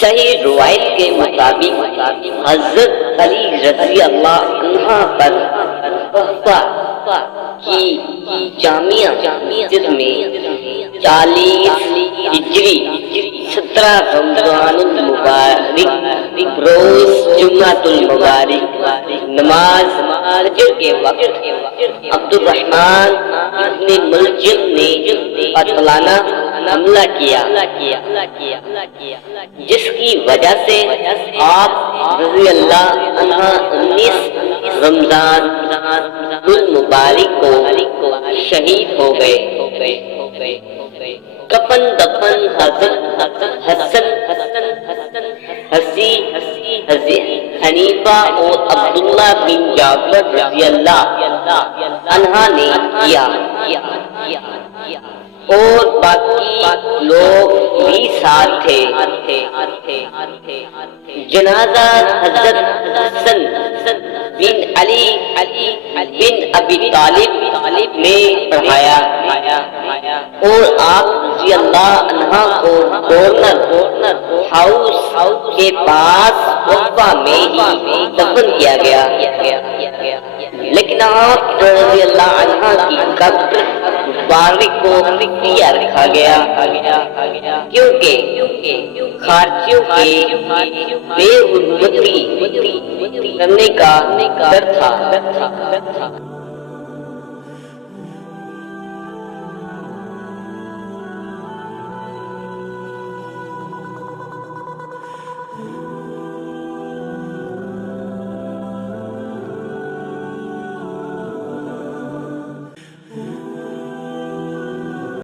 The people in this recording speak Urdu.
صحیح روایت کے مطابق حضرت علی رضی اللہ عنہ پر تحفہ کی جامعہ مسجد میں 40 ہجری 17 رمضان المبارک روز جمعۃ المبارک نماز فجر کے وقت عبد الرحمن ابن ملجم نے قاتلانہ حملہ کیا، جس کی وجہ سے آپ رضی اللہ عنہ 19 رمضان المبارک کو شہید ہو گئے۔ کفن دفن حضرت حسین حنیفہ اور عبداللہ بن جعفر رضی اللہ عنہ نے کیا اور باقی لوگ بھی ساتھ تھے۔ جنازہ حضرت حسن بن علی بن ابی طالب نے پڑھایا اور آپ رضی اللہ عنہ کو گورنر ہاؤس کے پاس وقفہ میں ہی دفن کیا گیا، لیکن آپ رضی اللہ عنہ کی قبر مبارک کو کیا رکھا گیا کیونکہ خارجیوں کے بے حرمتی کرنے کا ڈر تھا۔